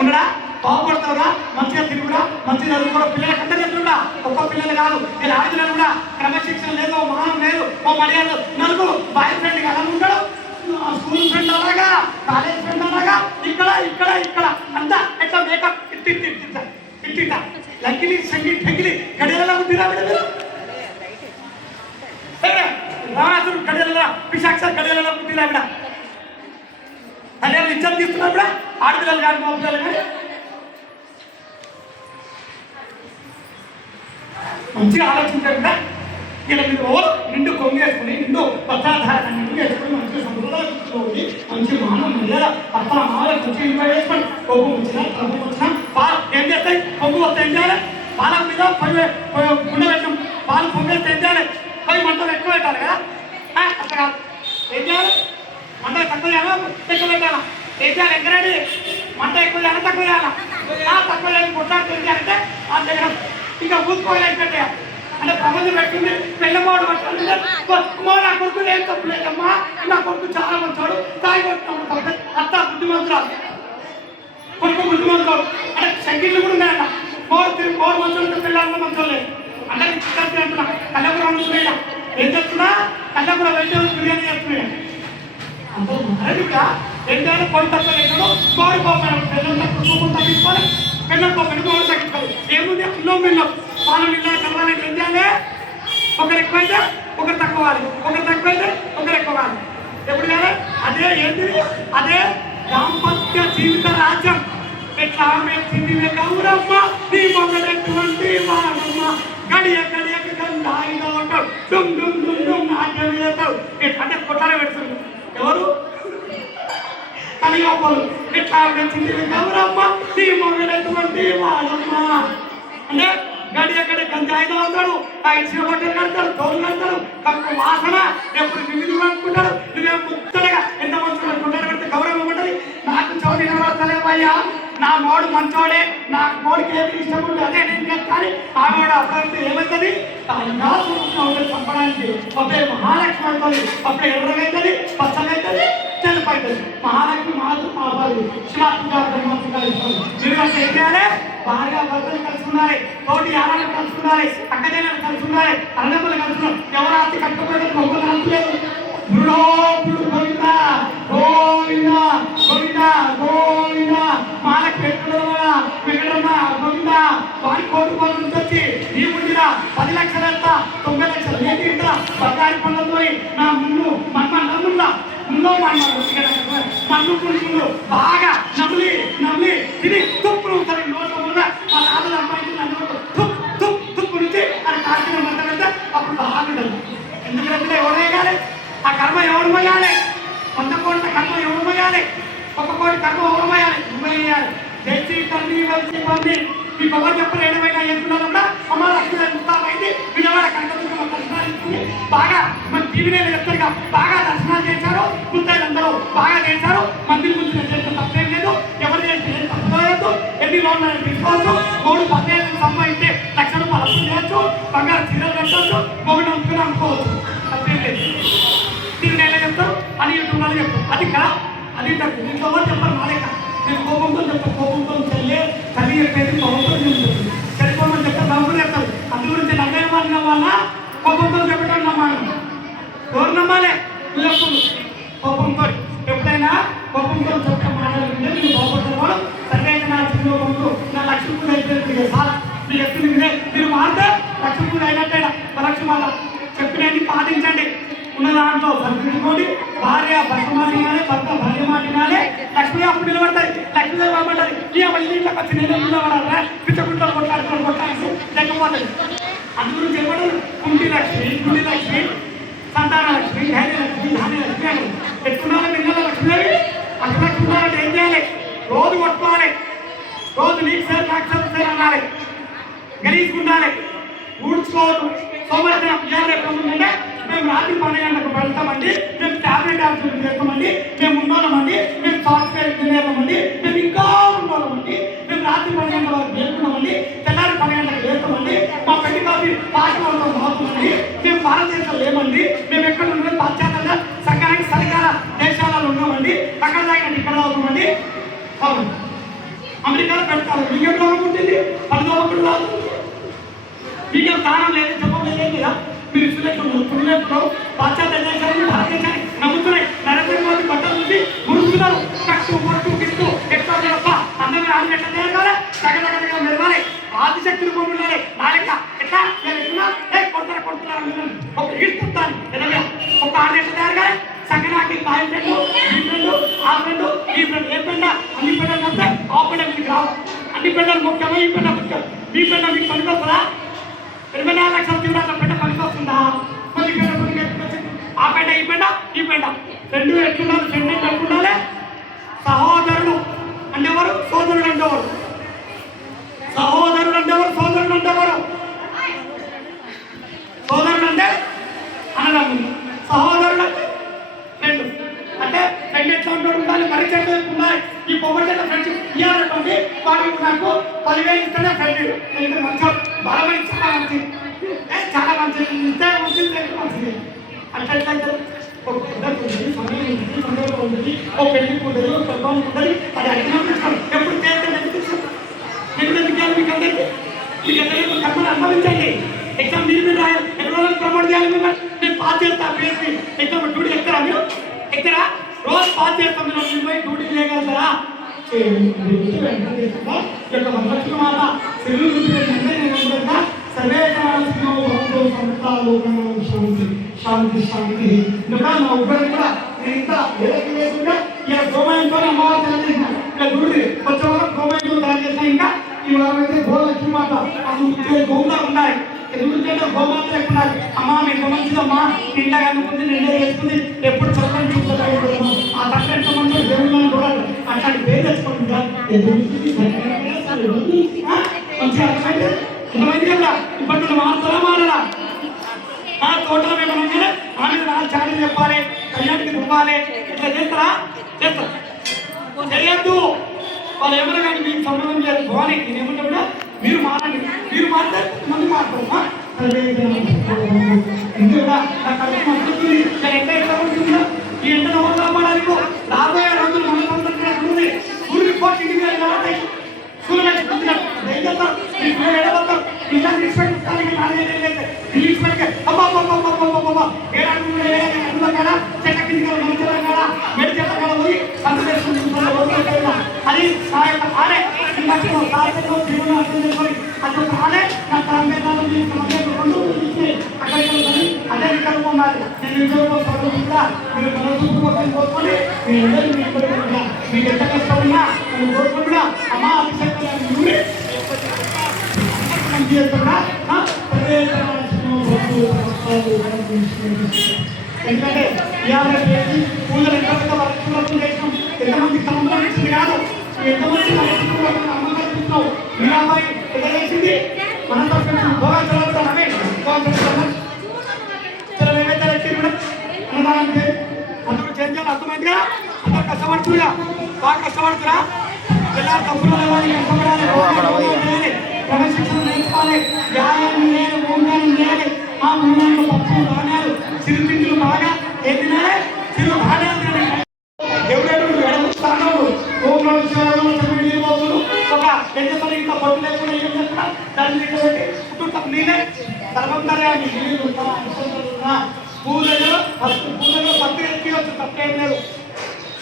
ఉండడా బాగుపడతావురా, మంచిగా తిరుగురా, మంచిగా చదువుకోవడా, పిల్లలకి అందరూ చెప్తున్నా ఒక్క పిల్లలు కాదు నేను ఆడపిల్లలు కూడా క్రమశిక్షణ లేదు, మానం లేదు, ఓ మర్యాద నలుగురు బాయ్ ఫ్రెండ్ కదా ఉంటాడు, స్కూల్ ఫ్రెండ్ అలాగా, కాలేజ్ ఫ్రెండ్ అలాగా, ఇక్కడ ఇక్కడ ఇక్కడ అంతా ఎట్లా మేకప్ ఇట్టిట్ట లక్కిలి సంగీత్ టెగిలి గడియలలో ఉందిరా రాసుడు గడియల పిశాక్ష గడియలలో ఉందిరా ఇక్కడ తల్లి ఇచ్చలు తీసుకున్నా కూడా ఆడపిల్లలు కానీ మా పిల్లలు కానీ మంచిగా ఆలోచించారు. ఇలా మీరు నిండు కొంగేసుకుని నిండు పత్రాధారణ నిండు వేసుకుని మంచి సంప్రదాయంలో మంచి మానవ మర్యాద అత్త మాల మంచి ఇంట్లో వేసుకొని కొవ్వు వచ్చినా తప్పు వచ్చినా ఏం చేస్తాయి, కొవ్వు వస్తే ఏం చేయాలి, పాల మీద గుండె పెట్టడం, పాలు పొంగేస్తే ఏం చేయాలి, పోయి మంటలు ఎక్కువ పెట్టాలి కదా, అట్లా కాదు ఏం చేయాలి, మంట తక్కువ చేయాలా ఎక్కువ పెట్టాలా, ఏం చేయాలి ఎంకరెడీ మంట ఎక్కువ చేయాలా తక్కువ చేయాలా, తక్కువ చేయాలి కొట్టాలి తెలియాలంటే ఆ దగ్గర ఇంకా ఊసుకోవాలి అంటే ప్రబంధం పెట్టింది పెళ్ళమాడు నా కొడుకు ఏం తప్పులేదమ్మా, నా కొడుకు చాలా మంచాడు తాగి కొట్టున్నాడు అత్త బుద్ధిమంతురాలు కొడుకు బుద్ధిమంతుడు అంటే సంగీతం కూడా ఉన్నాయన్న మోడు మంచులు పిల్లలు మంచోళ్ళు లేదు అందరికి చిక్కీ అంటున్నా కళ్ళపుర అనుకున్నాయినా ఏం చెప్తున్నా కళ్ళపుర వెజిటేబుల్ బిర్యానీ చేస్తున్నాయి అంత కూడా ఏంటంటే కొన్ని తక్కువ లేకుండా కోడి పోతాను పిల్లలు తక్కువ తగ్గించుకోవాలి పిల్లలు పోతాను కోడి తగ్గించుకోవాలి ఏముంది అన్నో మిల్లం పాలు మిల్ల కలవాలి ఏం చేయాలి, ఒకరు ఎక్కువైతే ఒకరు తక్కువాలి, ఒకరు తక్కువైతే ఒకరు ఎక్కువాలి ఎప్పుడు కాదు అదే ఏంటి అదే దాంపత్య జీవిత రాజ్యం ఎట్లా మెచ్చింది గౌరమ్మ నీ మొదలెటువంటి వాడమ్మ గడియ గడియకి గంధాయిలో ఉంటాడు డుమ్ డుమ్ డుమ్ డుమ్ నాట్యం చేస్తాడు అంటే కొట్టాల పెడుతుంది ఎవరు కలిగోపాలు ఎట్లా మెచ్చింది గౌరమ్మ నీ మొదలెటువంటి వాడమ్మ అంటే గడియ గడి గంజాయి తాగుతాడు, ఆ ఇచ్చిన బట్టలు కడతాడు, తోలు కడతాడు, కప్పు వాసన ఎప్పుడు వివిధ అనుకుంటాడు, నువ్వేం ముచ్చటగా ఎంత మంచి గుండెలు కడితే గౌరవం ఉంటుంది. నాకు చోటు నిలబడతలేవయ్యా, నా మోడు మంచోడే, నా మోడికి ఏది ఇష్టం ఉంటుంది అదే నేను చేస్తాను, ఆ మోడు అప్పుడంటే ఏమవుతుంది చంపడానికి అప్పుడే మహాలక్ష్మి అవుతుంది, అప్పుడే ఎర్రగైతుంది, పచ్చగైతుంది, తెలుపు అవుతుంది. మహాలక్ష్మి మాత్రం మా బాధ శిలాత్మక ఏం చేయాలి, భార్య భర్తలు కలుసుకున్నారే, తోటి ఆరాలు కలుసుకున్నారే, అక్కజనాలు కలుసుకున్నారే, అన్నమ్మలు కలుసుకున్నారు, ఎవరు ఆస్తి కట్టుకోలేదు ఒక్కరు కలుసుకోలేదు. మాలకు వెంకటరమణ గోవింద వారి కోటి పనుల నుంచి వచ్చి నీ ముందుగా 10 లక్షలు వెళ్తా 90 లక్షలు ఏంటి బంగారు పనులతో నా ముందు నమ్ముందా ముందో మన్ను పురుషులు బాగా నమ్మి నమ్మి తిని తుప్పు ఉంటారు నోట్లో కూడా మా నాన్నలు అమ్మాయి తుప్పు నుంచి అది కాల్చిన మంట వెళ్తే అప్పుడు బాగుండదు. ఎందుకంటే ఎవరు వేయాలి ఆ కర్మ ఎవరు పోయాలి, 100 కోట్ల కర్మ ఎవరు పోయాలి, 1 కోటి కర్మ ఎవరు పోయాలి, నువ్వే వేయాలి. చేసి తల్లి కలిసి పంది మీ పవర్ చెప్పలు ఏమైనా చేస్తున్నారు కూడా అమ్మ లక్ష్మీ ముస్తాబైంది విజయవాడ కనకదుర్గమ్మ దర్శనాలు బాగా మన టీవీలో చెప్తారు బాగా దర్శనాలు చేశారు, ముత్తైలందరూ బాగా చేశారు, మందిని ముందు చేసిన తప్పేం లేదు, ఎవరు చేస్తే ఏం తప్పుకోలేదు, ఎన్ని లోన్లు తీసుకోవచ్చు, 3 15 సంపాదించి లక్ష రూపాయలు అప్పు చేయొచ్చు, బంగారు చీరలు కట్టవచ్చు, మొగుడు అమ్ముకుని అమ్ముకోవచ్చు, తప్పేం లేదు. టీవీలో ఎలా చెప్తారు అని యూట్యూబ్లో చెప్తారు అది కదా అది ఇంట్లో ఎవరు చెప్పారు మా లెక్క నేను కోపంతో చెప్తాను, కోపంతో తల్లి చెప్పేది కోపంతో చెప్తుంది, చనిపోమని చెప్తారు నవ్వులు చెప్తారు. అందు గురించి నమ్మేం వాళ్ళ వల్ల కోపంతో చెప్పడం నమ్మాలి, ఎవరు నమ్మాలి పిల్లలు కోపంతో ఎప్పుడైనా కోపంతో చెప్పే మాటలు వింటే మీరు బాగుపడతారు. వాడు సరే అయితే నా చిన్నప్పుడు నా లక్ష్మి కూడా అయిపోయింది సార్ మీరు చెప్పింది వినే మీరు మారితే లక్ష్మి కూడా అయినట్టే లక్ష్మి మాట చెప్పినవి పాటించండి, ఉన్న దాంట్లో సరిదిద్దుకోండి. భార్య భర్త మాట వినాలి, భర్త భార్య మాట వినాలి, లక్ష్మి అప్పుడు నిలబడతాయి, లక్ష్మీ బాగుంటుంది. ఈ ఇంట్లోకి వచ్చి నేను నిలబడాలా పిచ్చకుంటలు కొట్టాలి లేకపోతుంది. అందు గురించి ఏమంటారు కుంటి లక్ష్మి సంతాన లక్ష్మి ధైర్యలక్ష్మి ధాన్యలక్ష్మి అని ఎత్తుకున్నారా పిల్లల లక్ష్మీదేవి అష్టలక్ష్మి ఉన్నారంటే ఏం చేయాలి, రోజు కొట్టుకోవాలి, రోజు నీకు సార్ నాకు సార్ అనాలి, గలీసుకుండాలి, ఊడ్చుకోవద్దు, సోమరితనం ఏమంటే మేము రాత్రి 12 గంటలకు వెళ్తామండి, మేము టాబ్లెట్ ఆప్షన్ చేస్తామండి, మేము ఉన్నోళ్ళమండి, మేము సాఫ్ట్వేర్ ఇంజనీర్లమండి, మేము ఇంకా ఉన్నోళ్ళమండి, మేము రాత్రి 12 గంటల వరకు చేస్తున్నామండి, తెల్లారి 10 గంటలకు చేస్తామండి, మా పెళ్లి కాఫీ పాఠశాలలో బాగుందండి, మేము భారతదేశంలో లేమండి, మేము ఎక్కడ ఉన్నాం పాశ్చాత్య సంఘానికి సరికాల దేశాలలో ఉన్నామండి, అక్కడ దాకా ఇక్కడ అవుతామండి. అవును అమెరికాలో పెడతారు. మీకేం రోగం ఉంటుంది? పలుదోమకుడు రాదు. మీకేం దానం లేదు, జపం లేదేం లేదా? మీరు ఇస్తున్నట్టు పుణ్యప్పుడు పాశ్చాత్య దేశాలు భారతదేశాన్ని నమ్ముతున్నాయి. నరేంద్ర మోదీ బట్టలు చూసి మురుగుతున్నారు. కట్టు మొట్టు గిట్టు ఎట్లా తప్ప అందరూ ఆడి ఎట్లా తేరగాలి, తగదగదగా మెరవాలి. ఆదిశక్తులు కొన్ని ఉండాలి. నా లెక్క ఎట్లా కొడుతున్నారు ఒక ఇస్తాను ఎదగా ఒక 6 ఎట్లా తయారుగా సంగనాకి కాయ ఫ్రెండ్, ఈ ఫ్రెండ్, ఆ ఫ్రెండ్, ఈ ఫ్రెండ్. ఏ పెండ అన్ని పెండలు వస్తే ఆ పెండ మీకు రావు. అన్ని పెండలు ముఖ్యమా? ఈ పెండ ముఖ్యం. ఈ పెండ మీకు పనికొస్తుందా? 24 లక్షల తీవ్రత పెండ పనికొస్తుందా? కొన్ని పెండ కొన్ని ఆ పెండ ఈ పెండ ఈ పెండ రెండు ఎట్లుండాలి? ఫ్రెండ్ ఎట్లుండాలి? సహోదరుడు అంటేవారు, సోదరుడు అంటేవారు. సహోదరుడు అంటేవారు, సోదరుడు అంటేవారు. సోదరుడు అంటే అన్నదమ్ములు, సహోదరుడు అంటే ఫ్రెండ్. అంటే ఫ్రెండ్ ఎట్లా ఉంటాడు ఉండాలి, మరి చెట్టు ఉండాలి. ఈ పొగటి ఫ్రెండ్షిప్ ఇవ్వాలనుకోండి, వాడికి నాకు 10,000 ఇస్తేనే ఫ్రెండ్. ఎందుకంటే మంచిగా బలమని చాలా మంచిది, చాలా మంచిది, ఇంతే మంచిది, లేదు మంచిది. అట్లయితే ఒక పద్ధతి ఉంటుంది, సమయం ఉంటుంది, సందర్భం ఉంటుంది, ఒక పెళ్లి ఉంటుంది, ఒక ప్రభావం ఉంటుంది. అది అడిగినప్పుడు ఎప్పుడు చేస్తే ఎందుకు మీకు అందరికీ మీకు అందరికీ కర్మను అనుభవించండి. ఎగ్జామ్ మీరు రాయాలి. ఎన్ని రోజులు ప్రమోట్ చేయాలి? నేను పాస్ చేస్తాను. పిహెచ్డి ఎగ్జామ్ డ్యూటీ ఎక్కరా? మీరు ఎక్కరా? రోజు పాస్ చేస్తాం. మీరు పోయి డ్యూటీ చేయగలుగుతారా? శాంతి శాంతి ఇంకా నా ఉబ్బరి కూడా నేను ఇంత వేలకి వేసుకుంటే ఇలా గోమయంతో అమ్మవారు ఇలా డ్యూటీ వచ్చే వరకు గోమయంతో తయారు చేస్తా. ఇంకా ఈ వారం అయితే గోలక్ష్మి మాట అది గోములా ఉండాలి. ఎందుకంటే గోమాత లేకుండా అమ్మ మీకు మంచిదమ్మా, నిండగా అనుకుంది, నిండా వేసుకుంది, ఎప్పుడు చక్కని చూపుతాము. ఆ తక్కువ ఎంత మంది దేవుళ్ళని చూడాలి. అట్లాంటి పేరు తెచ్చుకుంటుందా మంచిగా అర్థమైంది. ఇంతమంది కదా ఇప్పటి మారుతారా మారలా? ఆ తోటలో మేము ఉంటే ఆమె చాడీలు చెప్పాలి, కళ్యాణికి దువ్వాలి, ఇట్లా చేస్తారా? చేస్తారు. చేయొద్దు. వాళ్ళు ఏమైనా కానీ మీకు సంబంధం లేదు. పోవాలి. నేను ఏమంటా మీరు మారండి, మీరు మారితే మంది మారుతారు. ఈ ఎండ కాపాడాలి. రాబోయే రోజులు మన సందర్భంగా సూర్యుడి పోటీ ఇంటికి వెళ్ళి సూర్యుడు ఏం చేస్తారు? ఎడబడతారు. ఇలా తీసుకెళ్ళి ఏడా చెట్ల కింది కాడ మెడి చెట్ల కాడ పోయి సంత చేసుకుంటున్నారు. అది నా యొక్క ఆడే సాయంత్రం జీవనం అర్థం చేసుకొని అది ఒక ఆడే నా తరంబేదాలు అక్కడికి అదే ఇక్కడ ఉండాలి. నేను కూడా మీరు కోరుకొని కోరుకొని మీకు ఎంత కష్టం ఉన్నా నేను కోరుకుంటున్నా. అమ్మా అభిషేకం ఎందుకంటే పూజలు ఎంత వర్షం చేసినాం, ఎంతమంది సముద్రం ఇచ్చింది కాదు, ఎంతమంది అమ్మకం మీరాబాయి ఎలా చేసింది? మన భోగా చదువుతాం. అవే ఏమైతే వచ్చింది అన్నదానికి అందరూ చేంజ్ చేయాలి. అర్థమైందిగా? అందరూ కష్టపడుతున్నా, బాగా కష్టపడుతున్నా. ఎలా తప్పులు కష్టపడాలి, క్రమశిక్షణ నేర్చుకోవాలి, వ్యాయామం చేయాలి, ఓంకారం చేయాలి. ఆ మూలాలు పప్పు ధాన్యాలు చిరుతిండులు బాగా ఏం తినాలి? చిరు ధాన్యాలు తినాలి. ఎవరెవరు ఎడముస్తాను ఒక ఎంత ఇంత పట్టు లేకుండా ఏం చేస్తున్నా దాన్ని పెట్టి కుటుంబం నీళ్ళే సర్వంతర్యాన్ని పూజలు భక్తి ఎక్కివచ్చు, తప్పేం లేదు.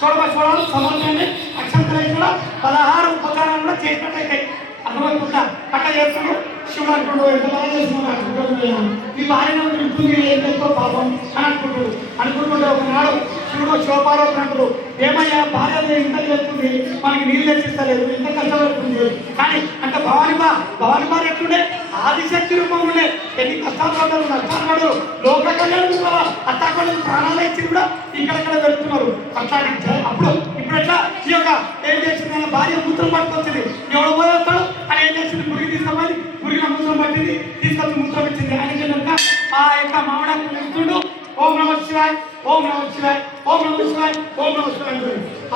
చూడడం సమర్థాన్ని అక్షంతలు కూడా 16 ఉపకారాలు కూడా చేసినట్టయితే అర్థమవుతుందా? అట్లా చేస్తున్నాడు శివుడు అనుకుంటాడు. ఎంత బాగా చేస్తున్నాడు ఈ భార్య ఉంటుంది ఏం చేస్తో పాపం అని అనుకుంటుంటే ఒకనాడు శివుడు శివపార్వతి అంటాడు, ఏమయ్యా భార్య ఇంత చేస్తుంది, మనకి నీళ్ళు తెచ్చిస్తలేదు, ఎంత కష్టపడుతుంది. కానీ అంటే భవాని భార్య ఎట్లుండే? ఆదిశక్తి రూపం ఉండే. ఎన్ని కష్టాలు పడ్డారు, నష్టాలు పడ్డారు, లోక కళ్యాణం కూడా అత్తాకొండ ప్రాణాలు ఇచ్చి కూడా ఇక్కడెక్కడ వెళ్తున్నారు. అట్లాంటి అప్పుడు ఇప్పుడు ఎట్లా ఈ యొక్క ఏం చేసింది? భార్య మూత్రం పట్టుకొచ్చింది, ఎవడు పోయేస్తాడు అని ఏం చేసింది? మురిగి తీసుకోవాలి, మురిగిన మూత్రం పట్టింది, తీసుకొచ్చి మూత్రం ఇచ్చింది. ఆయన కనుక ఆ యొక్క మామిడాకు చూస్తుండు, ఓం నమ శివాయ్, ఓం నమ శివాయ్, ఓం నమ శివాయ్, ఓం నమ శివాయ్.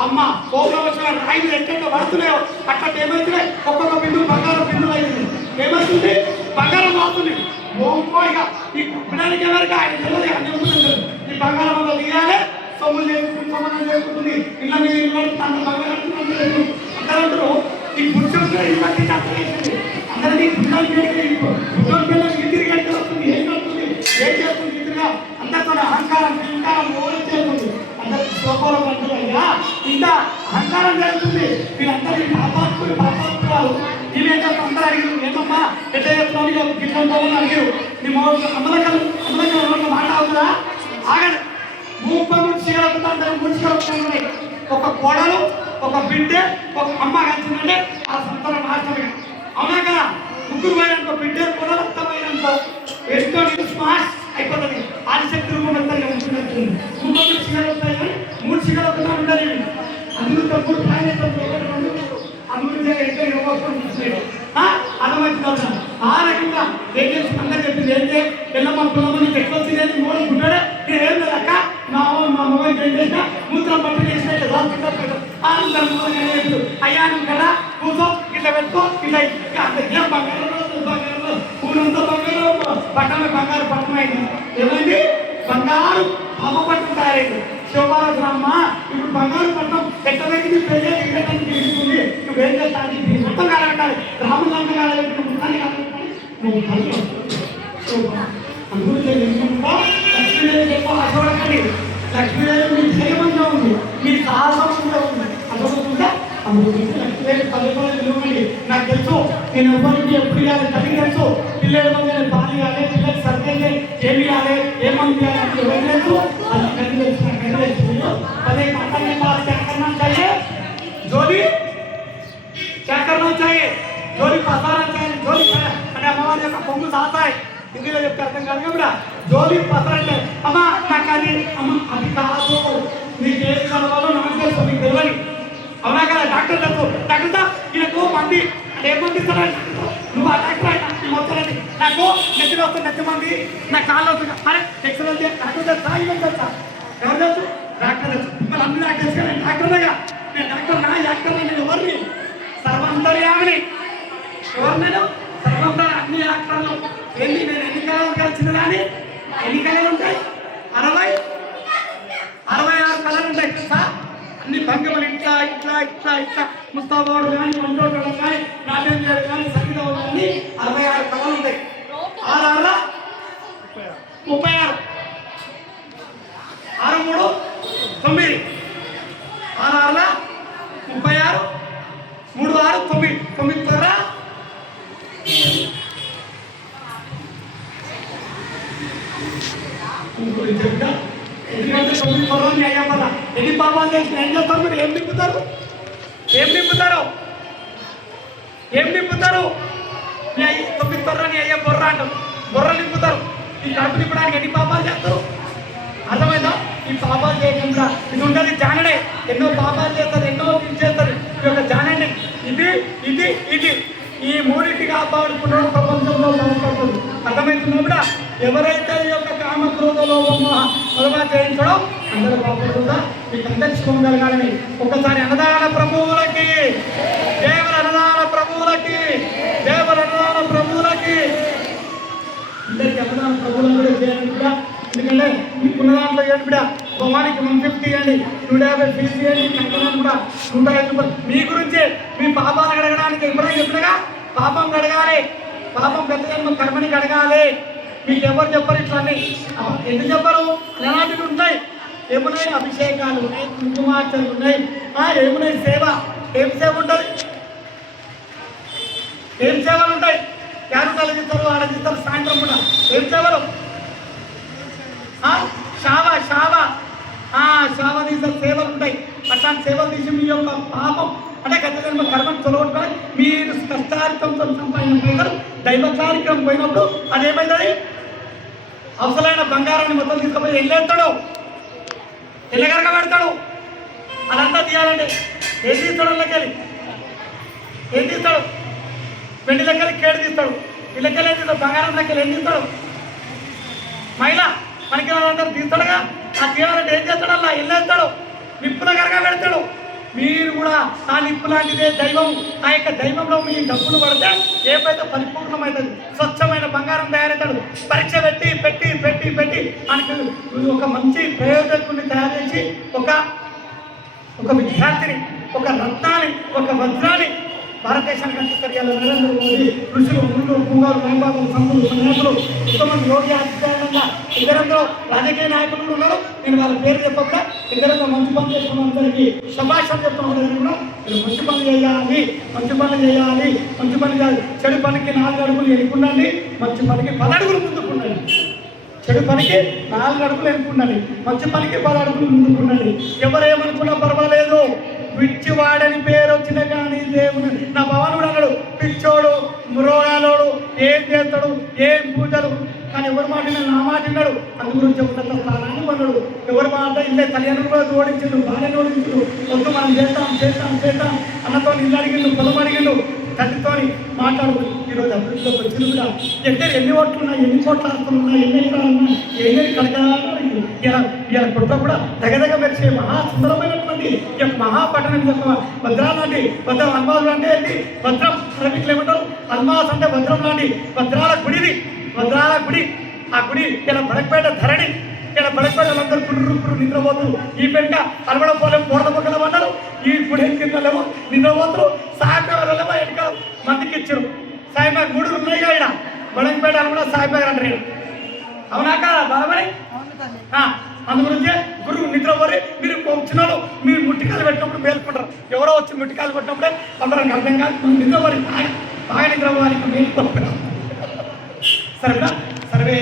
అమ్మ ఓం నమ శివాయ్ రాయిలు ఎట్లయితే పడుతున్నాయో అట్లా ఏమవుతున్నాయి? ఒక్కొక్క బిందు బంగారం బిందులు అయింది. ఏమవుతుంది? బంగారం అవుతుంది. ఓంగా ఈ బిడ్డలకి ఎవరికి ఆయన తెలియదు, ఆయన ఈ బంగారం వల్ల తీయాలి, సొమ్ము చేసుకుంటుంది, ఇళ్ళ మీద బంగారం అందరూ ఈ బట్టి చట్టేసింది అందరినీ పుట్టాలు పుట్టాల పిల్లలు ఇంటికి గడికి వస్తుంది ఏం కడుతుంది ఏం చేస్తుంది ఇంటిగా అందరితో అహంకారం అహంకారం ఓడి చేస్తుంది అందరికి శోభాలు అంటున్నాయా ఇంత అహంకారం జరుగుతుంది వీళ్ళందరూ పాపాత్ములు వీళ్ళేంటో అందరూ అడిగారు ఏమమ్మా ఎట్లా చెప్తున్నావు గిట్లంతో అడిగారు నీ అమలకలు మాట అవుతుందా ఆగండి మూడు ఒక కోడలు ఒక బిడ్డ ఒక అమ్మ కలిసిందంటే ఆ సంతానం నాశనమే అవునా కదా ముగ్గురు పోయిననుకో బిడ్డ కోడలు అంతా పోయిననుకో ఎంతో స్మాష్ అయిపోతుంది ఆదిశక్తి రూపం ఉంటుంది ఇంకొక సిగలు వస్తాయి కానీ 3 సిగలు ఒకదా ఉండాలి అందులో తప్పుడు అర్థమవుతుంది ఆ రకంగా ఏం అందరూ చెప్పింది ఏంటంటే పిల్లమ్మ పిల్లమ్మని ఎట్లా వచ్చింది మూడు గుడ్డాడే ఏం లేదు అక్క మా మొబైల్ ఏం చేసినా మూత్రం పట్టు చేసినట్టు అయ్యా నువ్వు కదా కూర్చో ఇట్లా పెట్టుకో ఇట్లా ఏం బంగారు పూలంతా బంగారు పట్టణ బంగారు పట్టణమైంది ఏమైంది బంగారు పాప పట్టణం తయారైంది శివబారాజు అమ్మ ఇప్పుడు బంగారు పట్టణం ఎక్కడైతే పెళ్ళే ఇక్కడానికి తీసుకుంది నువ్వేం చేస్తాను మొత్తం కాలబెట్టాలి రాములంతా కాలబెట్టి మొత్తాన్ని కాలబెట్టాలి నువ్వు అందుకే లక్ష్మీదేవి చెప్ప అసోడకండి లక్ష్మీదేవి మీ ధైర్యంగా ఉంది మీ సాహసంగా ఉంది అర్థమవుతుందా లక్ష్మీదేవి పల్లెపల్లి నిలవండి నాకు తెలుసు నేను ఎవరికి ఎప్పుడు ఇవ్వాలి తల్లి తెలుసు పిల్లల మంది పాలు ఇవ్వాలి పిల్లలకి సర్దేయాలి ఏమి ఇవ్వాలి ఏమంది ఇవ్వాలి ఎవరు తెలుసు అది కళ్ళు తెలుసు నాకు కళ్ళు తెలుసు అదే పట్టణం क्या चाहिए जोली क्या करना चाहिए जोली पसारना चाहिए जोली అంటే అమ్మవారి యొక్క పొంగు సాతాయి హిందీలో చెప్తే అర్థం కాదు కదా జోలి పసరంటే అమ్మ నాకు అది అమ్మ అది కాదు నీకు ఏది కావాలో నాకు తెలుసు మీకు తెలియని అవునా కదా డాక్టర్ తెలుసు డాక్టర్ ఈయనకు మంది అంటే ఏం మంది ఇస్తాడు నువ్వు ఆ డాక్టర్ మొత్తానికి నాకు నెత్తిలో వస్తే నెత్తి మంది నా కాళ్ళు వస్తుంది అరే ఎక్సలెంట్ డాక్టర్ తెలుసా ఇవన్నీ తెలుసా ఎవరు తెలుసు డాక్టర్ తెలుసు మళ్ళీ అన్ని డాక్టర్ తెలుసు నేను డాక్టర్గా నేను డాక్టర్ నా డాక్టర్ నేను ఎవరిని సర్వంతర్యామిని ఎవరు నేను సర్వంతర అన్ని డాక్టర్లు ఏంటి నేను ఎన్ని కళలు కలిసిన కానీ ఎన్ని కళలు ఉంటాయి 66 కళలు ఉంటాయి తెలుసా అన్ని భంగిమలు ఇట్లా ఇట్లా ఇట్లా ఇట్లా ముస్తాబాడు కానీ వంటోటం కానీ నాట్యం చేయడం కానీ సంగీతం కానీ 66 కళలు ఉంటాయి 6 36 6 3 9 6 36 3 6 9 9 త్వర ఎందుకంటే 9 త్వరని అయ్యప్ప ఎన్ని పాపాలు చేసిన ఏం చేస్తారు మీరు ఏం నింపుతారు ఏం నింపుతారు ఏం నింపుతారు 9 త్వరని అయ్యా బొర్ర అంటారు బొర్ర నింపుతారు ఈ కడుపు నింపడానికి ఎన్ని పాపాలు చేస్తారు అర్థమైందా ఈ పాపాలు చేయకుండా ఇది ఉండదు జానడే ఎన్నో పాపాలు చేస్తారు ఎన్నో చేస్తారు ఈ యొక్క జానండి ఇది ఇది ఇది ఈ మూడింటి కాపాడుకున్నాడు ప్రపంచంలో బాగుపడుతుంది అర్థమవుతుందో కూడా ఎవరైతే ఈ యొక్క కామక్రోధలో మొదలు చేయించడం అందరూ బాగుపడుతుందా మీకు అందరి శుభం కలగాలని ఒకసారి అన్నదాన ప్రభువులకి దేవుల అన్నదాన ప్రభువులకి దేవుల అన్నదాన ప్రభువులకి అందరికి అన్నదాన ప్రభువులను కూడా చేయాలని కూడా ఎందుకంటే మీకున్న దాంట్లో ఏంటి బిడ్డ భవానికి 150 ఇవ్వండి 150 ఫీజు ఇవ్వండి కట్టడం కూడా 105 మీ గురించి మీ పాపాలు కడగడానికి ఎప్పుడైనా చెప్పినగా పాపం కడగాలి పాపం పెద్ద జన్మ కర్మని కడగాలి మీకు ఎవరు చెప్పరు ఇట్లన్నీ ఎందుకు చెప్పరు అలాంటివి ఉంటాయి ఏమున్నాయి అభిషేకాలు ఉన్నాయి కుంకుమార్చనలు ఉన్నాయి ఏమున్నాయి సేవ ఏం సేవ ఉంటుంది ఏం సేవలు ఉంటాయి యారు తొలగిస్తారు ఆడగిస్తారు సాయంత్రం కూడా ఏం సేవలు శావ తీసే సేవలు ఉంటాయి అట్లాంటి సేవలు తీసి మీ యొక్క పాపం అంటే గత కర్మను తొలగొట్టుకొని మీరు కష్టారికంతో సంపాదించిన పైసలు దైవ కార్యక్రమం పోయినప్పుడు అదేమైతుంది అవసరమైన బంగారాన్ని మొత్తం తీసుకుపోయి ఎల్లేస్తాడు ఎల్లగరగ పెడతాడు అదంతా తీయాలంటే ఏం తీస్తాడు లెక్కలి ఏం తీస్తాడు వెండి లెక్కలు కేడు తీస్తాడు ఈ లెక్కలు ఏం తీస్తాడు బంగారం లెక్కలు ఏం తీస్తాడు మహిళ మనకి వాళ్ళందరూ తీస్తాడుగా ఆ తీయాలంటే ఏం చేస్తాడు అలా వెళ్ళేస్తాడు నిప్పుల కరగా పెడతాడు మీరు కూడా ఆ నిప్పు లాంటిదే దైవం ఆ యొక్క దైవంలో మీ డబ్బులు పడితే ఏపైతే పరిపూర్ణమవుతుంది స్వచ్ఛమైన బంగారం తయారవుతాడు పరీక్ష పెట్టి పెట్టి పెట్టి పెట్టి మనకి ఒక మంచి ప్రయోజకుడిని తయారు చేసి ఒక విద్యార్థిని ఒక రత్నాన్ని ఒక వజ్రాన్ని భారతదేశానికి అందిస్తారు. ఇలా నరేంద్ర మోదీ, ఋషులు, ముళ్ళు, పుంగాలు, మహిబాబులు, సంతులు, సన్యాసులు, ఇంతమంది యోగి ఆదిత్యానంద ఇద్దరందరూ రాజకీయ నాయకులు ఉన్నారు. నేను వాళ్ళ పేరు చెప్పకుండా ఇద్దరంలో మంచి పని చేసుకున్న అందరికీ శభాషం చెప్తున్నా. మీరు మంచి పని చేయాలి, మంచి పని చేయాలి, మంచి పని చేయాలి. చెడు పనికి 4 అడుగులు ఎన్నుకుండండి, మంచి పనికి 10 అడుగులు ముందుకుండండి. చెడు పనికి 4 అడుగులు ఎన్నుకుండండి, మంచి పనికి 10 అడుగులు ముందుకుండండి. ఎవరేమనుకున్నా పర్వాలేదు. పిచ్చివాడని పేరు వచ్చిన కానీ దేవుడు నా భవనుడు అన్నాడు. పిచ్చోడు, మృగాలోడు ఏం చేస్తాడు, ఏం పూజలు, కానీ ఎవరి మాట నా మాట విన్నాడు. అందు గురించి చెప్తా స్థానాన్ని కొన్నాడు. ఎవరి మాట ఇల్లే తల్లిదండ్రులు కూడా ఓడించిండు, భార్యను ఓడించిండు. వద్దు మనం చేస్తాం చేస్తాం చేస్తాం అన్నతో ఇల్లు అడిగిండు, పొలం అడిగిండు, తండ్రితో మాట్లాడు. ఈరోజు అభివృద్ధిలోకి వచ్చింది కూడా ఎక్కడ ఎన్ని ఓట్లు ఉన్నాయి, ఎన్ని కోట్ల ఆస్తులు ఉన్నాయి, ఎన్ని ఎకరాలు ఉన్నాయి, ఎన్ని కడగాలి. ఇలా పుట్ట కూడా దగ్గర మెరిసే మహాసుందరమైనటువంటి ఈ యొక్క మహాపట్టణం యొక్క భద్రా లాంటి భద్రం అల్మాసులు అంటే ఏంటి? భద్రం శ్రమికులు ఏమంటారు? అల్మాస్ అంటే భద్రం లాంటి భద్రాల గుడిది, భద్రాల గుడి. ఆ గుడి ఇలా బడకపేట ధరణి, ఇలా బడకపేట వాళ్ళందరూ కుర్రు నిద్రపోతూ ఈ పెంక అలవడం పోలేము, కోట పక్కన అన్నారు. ఈ గుడి ఎక్కిందలేమో నిద్రపోతూ సాయపేమో ఎక్కడ మందికి ఇచ్చారు. సాయిబాగ్ 3 ఉన్నాయి ఇక్కడ బడకపేట అని కూడా సాయిబాగ్ అంటారు. అవునాక బాలమని అందు గురించి గురువు నిద్రపోరి మీరు వచ్చినాడు. మీరు ముట్టికాయలు పెట్టినప్పుడు మేల్కుంటారు. ఎవరో వచ్చి ముట్టికాయలు పెట్టినప్పుడే అందరం అర్థం కాదు. నిద్రపోరి బాగా నిద్రపోవాలి, మేల్కొంటారు. సరేనా? సర్వే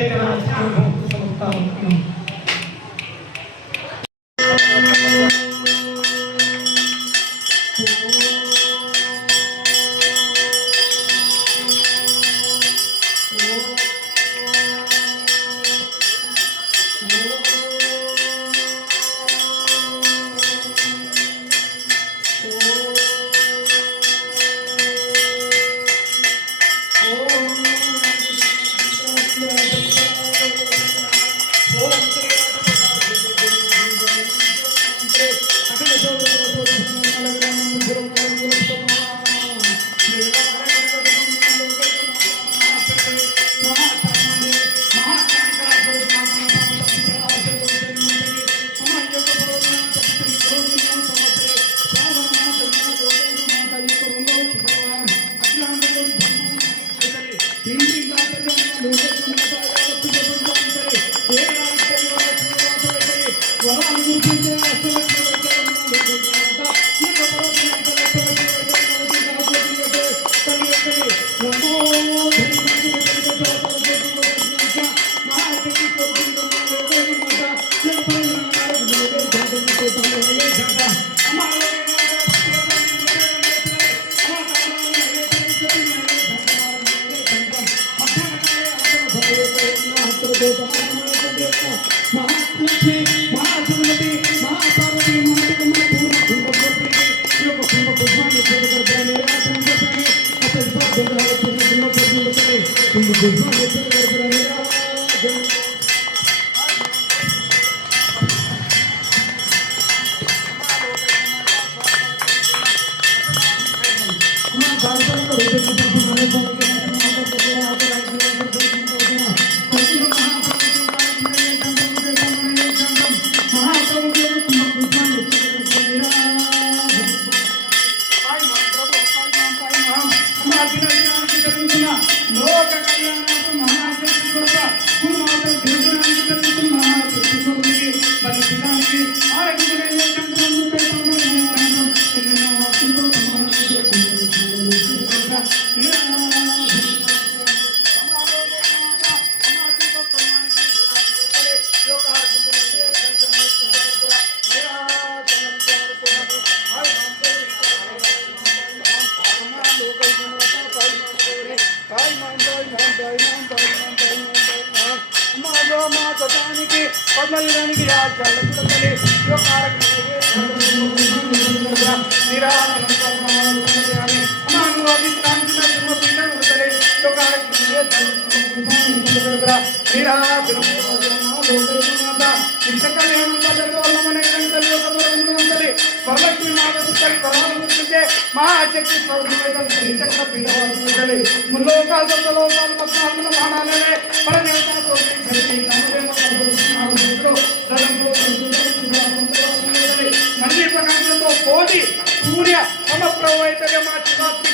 కోటి సూర్య సమప్రవైతర్య మా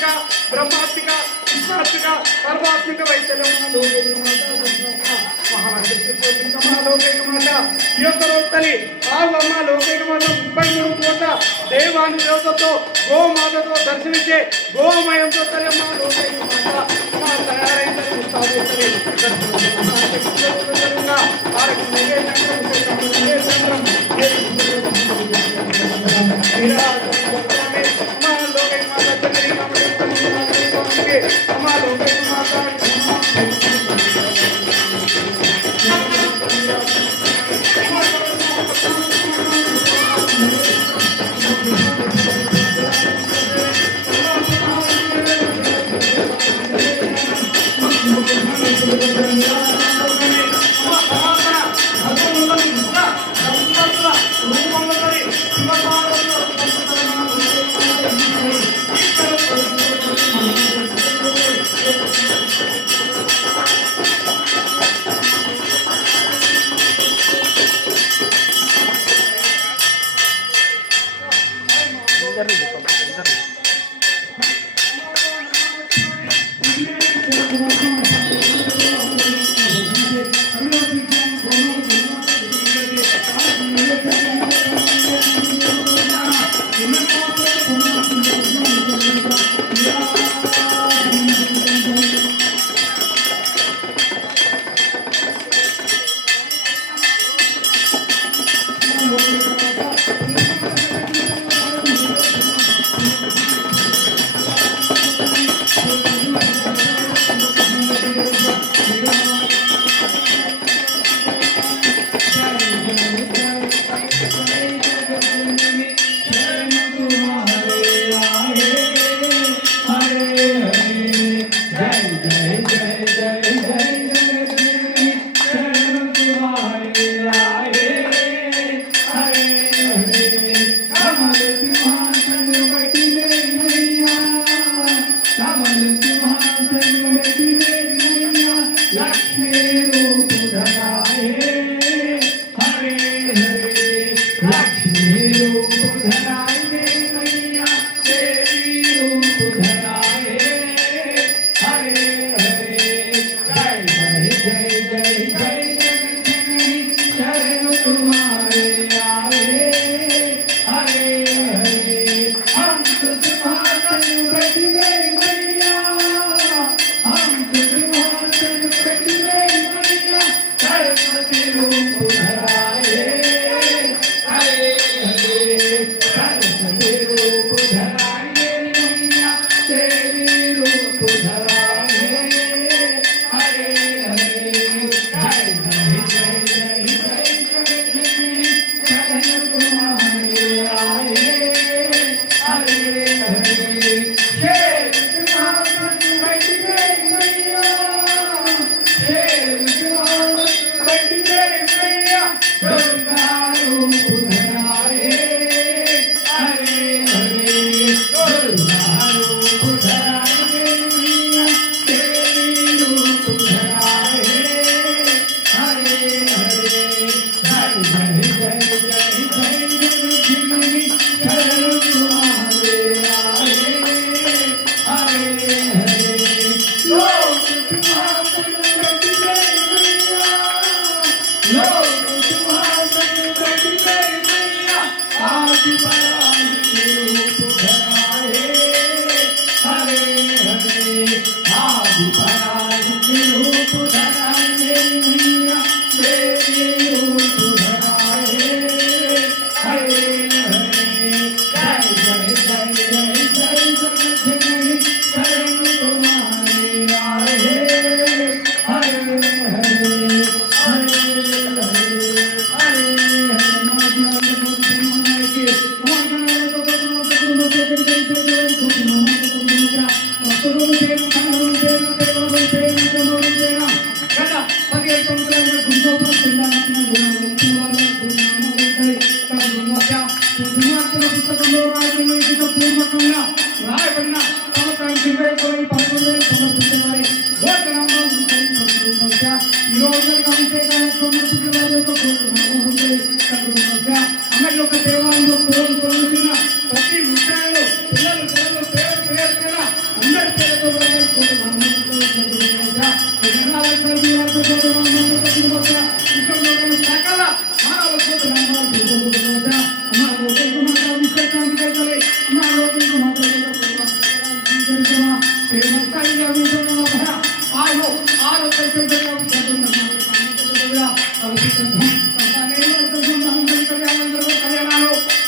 ఆధ్యాత్మిక బ్రహ్మాత్మిక విశ్వాత్మిక సర్వాత్మిక వైద్యుల మహాలోకైక మాట ఈ యొక్క రోజు తల్లి ఆవమ్మ లోకైక మాట 33 కోట్ల దేవాని దేవతతో గోమాతతో దర్శనించే గోమయంతో తల్లి అమ్మ లోకైక మాట తయారైన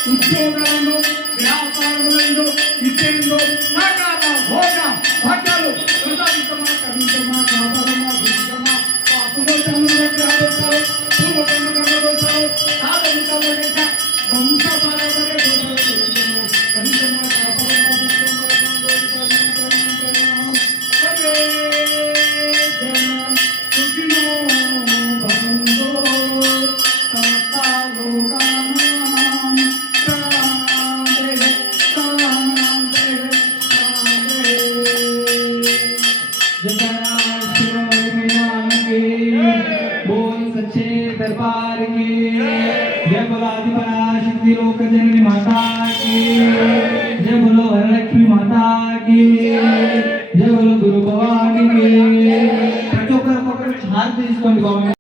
ఉద్యోగాలను వ్యాపారములను విద్యలో సకల భోగ భాగ్యాలు ప్రసాదించమా కరుణించమా కాపాడమా భూషించమా పాపుదోషాలు గ్రహదోషాలు పూర్వజన్మ కర్మదోషాలు సాధనికలు లేక వంశపారపర్య దోషాలు కరుణించమా కాపాడమా दरबार की जय बोलो आदिपराशक्ति लोक जननी माता की जय बोलो वरलक्ष्मी माता की जय बोलो गुरु भवानी की प्रति ఒక్కరు हाथ తీసుకోండి